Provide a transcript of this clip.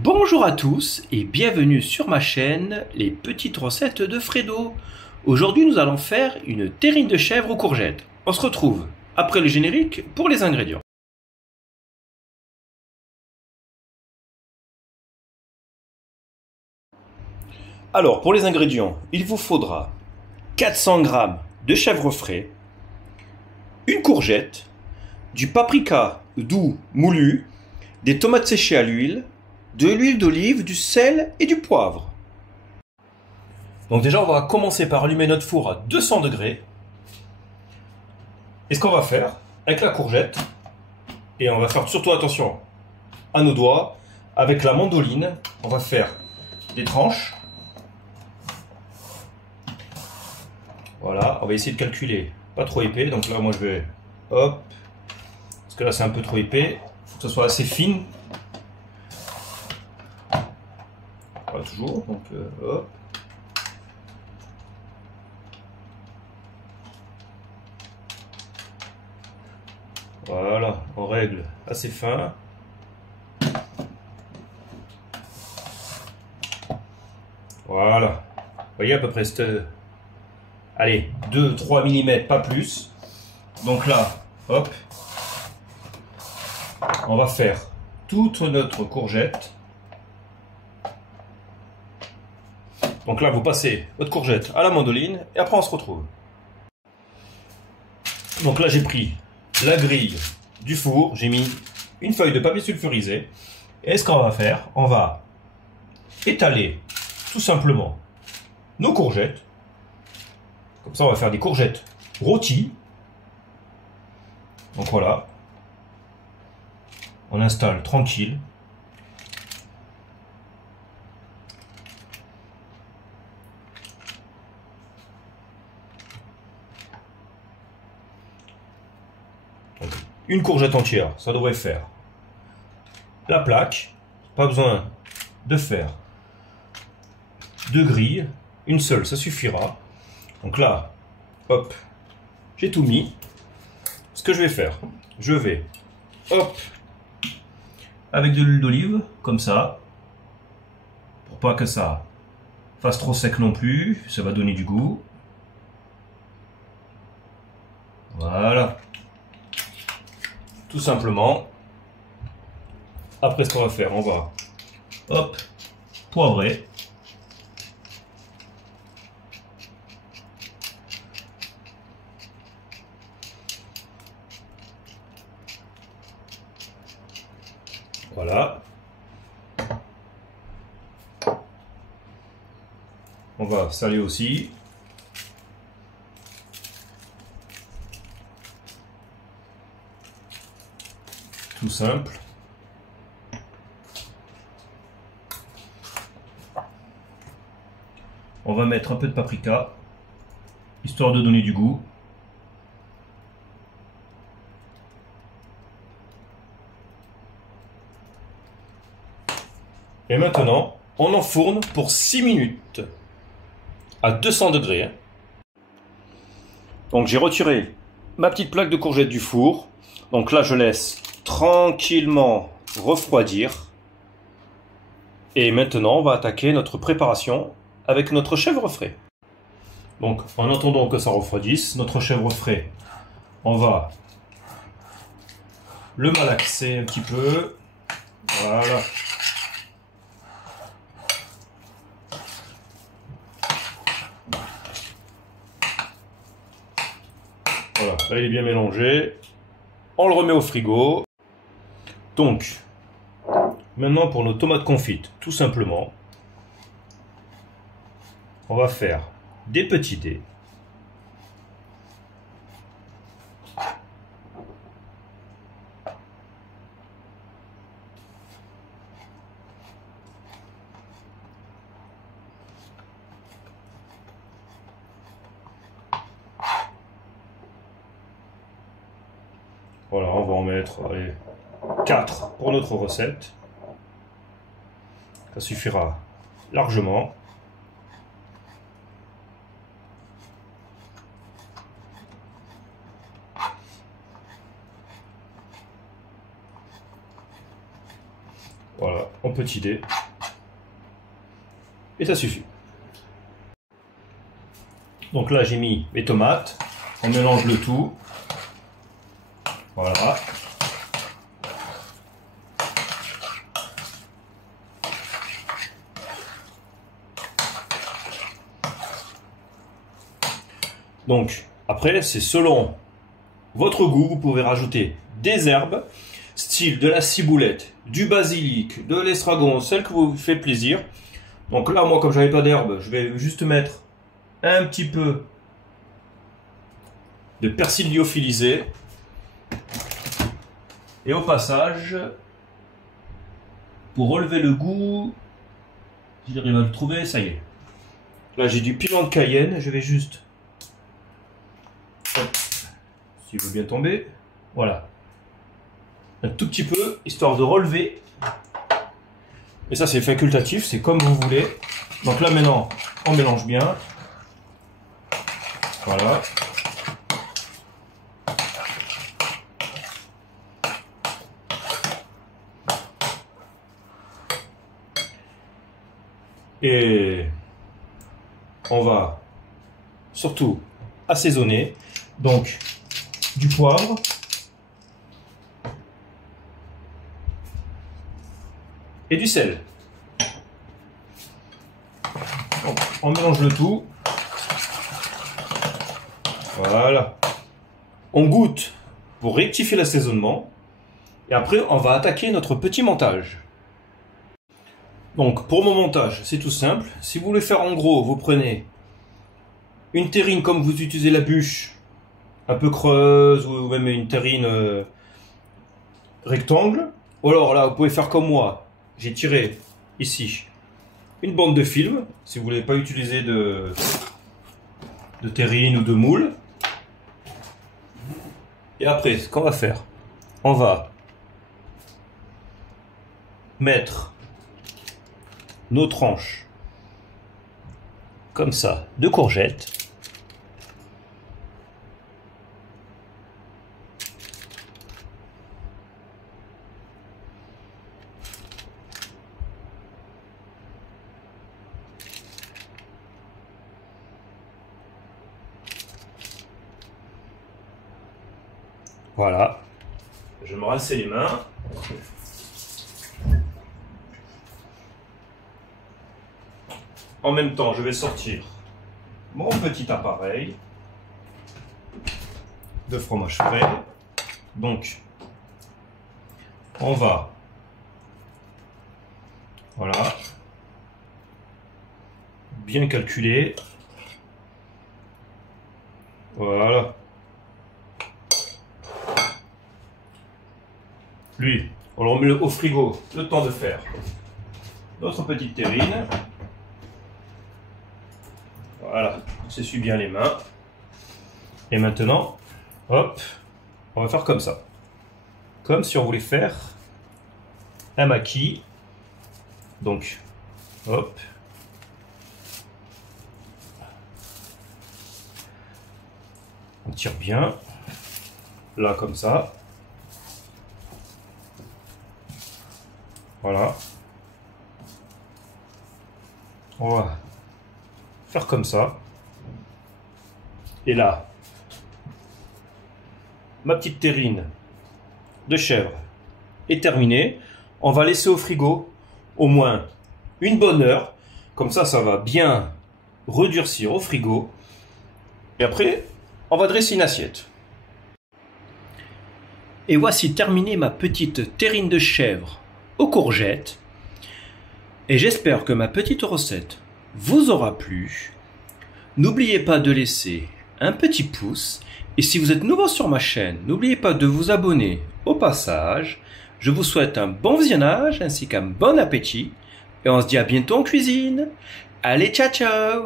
Bonjour à tous et bienvenue sur ma chaîne Les Petites Recettes de Fredo. Aujourd'hui nous allons faire une terrine de chèvre aux courgettes. On se retrouve après le générique pour les ingrédients. Alors pour les ingrédients, il vous faudra 400 g de chèvre frais, une courgette, du paprika doux moulu, des tomates séchées à l'huile, de l'huile d'olive, du sel et du poivre. Donc déjà on va commencer par allumer notre four à 200 degrés. Et ce qu'on va faire avec la courgette, et on va faire surtout attention à nos doigts, avec la mandoline, on va faire des tranches. Voilà, on va essayer de calculer, pas trop épais, donc là moi je vais, hop, parce que là c'est un peu trop épais, il faut que ce soit assez fine. Voilà, toujours, donc hop. Voilà, on règle assez fin. Voilà, vous voyez à peu près cette... Allez, 2-3 mm, pas plus. Donc là, hop, on va faire toute notre courgette. Donc là, vous passez votre courgette à la mandoline et après on se retrouve. Donc là, j'ai pris la grille du four, j'ai mis une feuille de papier sulfurisé. Et ce qu'on va faire, on va étaler tout simplement nos courgettes. Comme ça, on va faire des courgettes rôties. Donc voilà. On installe tranquille. Donc, une courgette entière, ça devrait faire la plaque. Pas besoin de faire deux grilles. Une seule, ça suffira. Donc là, hop, j'ai tout mis. Ce que je vais faire, je vais, hop, avec de l'huile d'olive, comme ça, pour pas que ça fasse trop sec non plus, ça va donner du goût. Voilà. Tout simplement. Après, ce qu'on va faire, on va, hop, poivrer. Voilà. On va saler aussi. Tout simple. On va mettre un peu de paprika, histoire de donner du goût. Et maintenant, on enfourne pour 6 minutes à 200 degrés. Donc j'ai retiré ma petite plaque de courgette du four. Donc là, je laisse tranquillement refroidir. Et maintenant, on va attaquer notre préparation avec notre chèvre frais. Donc, en attendant que ça refroidisse, notre chèvre frais, on va le malaxer un petit peu. Voilà. Voilà, là il est bien mélangé. On le remet au frigo. Donc, maintenant pour nos tomates confites, tout simplement, on va faire des petits dés. Voilà, on va en mettre allez, 4 pour notre recette. Ça suffira largement. Voilà, en petit dé. Et ça suffit. Donc là, j'ai mis mes tomates. On mélange le tout. Voilà. Donc, après, c'est selon votre goût. Vous pouvez rajouter des herbes, style de la ciboulette, du basilic, de l'estragon, celle que vous fait plaisir. Donc là, moi, comme j'avais pas d'herbe, je vais juste mettre un petit peu de persil lyophilisé. Et au passage, pour relever le goût, si j'arrive à le trouver, ça y est. Là, j'ai du piment de Cayenne, je vais juste... Hop, s'il veut bien tomber, voilà. Un tout petit peu, histoire de relever. Et ça, c'est facultatif, c'est comme vous voulez. Donc là, maintenant, on mélange bien. Voilà. Et on va surtout assaisonner. Donc, du poivre. Et du sel. On mélange le tout. Voilà. On goûte pour rectifier l'assaisonnement. Et après, on va attaquer notre petit montage. Donc, pour mon montage, c'est tout simple. Si vous voulez faire en gros, vous prenez une terrine comme vous utilisez la bûche, un peu creuse, ou même une terrine rectangle. Ou alors là, vous pouvez faire comme moi. J'ai tiré ici une bande de film, si vous voulez pas utiliser de terrine ou de moule. Et après, ce qu'on va faire, on va mettre nos tranches comme ça de courgettes. Voilà, je vais me rincer les mains. En même temps, je vais sortir mon petit appareil de fromage frais. Donc, on va, voilà, bien calculer. Voilà. Lui, on le remet au frigo le temps de faire notre petite terrine. Voilà, on s'essuie bien les mains. Et maintenant, hop, on va faire comme ça. Comme si on voulait faire un maquis. Donc, hop. On tire bien. Là, comme ça. Voilà. On va faire comme ça. Et là, ma petite terrine de chèvre est terminée. On va laisser au frigo au moins une bonne heure. Comme ça, ça va bien redurcir au frigo. Et après, on va dresser une assiette. Et voici terminée ma petite terrine de chèvre aux courgettes. Et j'espère que ma petite recette vous aura plu. N'oubliez pas de laisser un petit pouce. Et si vous êtes nouveau sur ma chaîne, n'oubliez pas de vous abonner au passage. Je vous souhaite un bon visionnage ainsi qu'un bon appétit. Et on se dit à bientôt en cuisine. Allez, ciao ciao!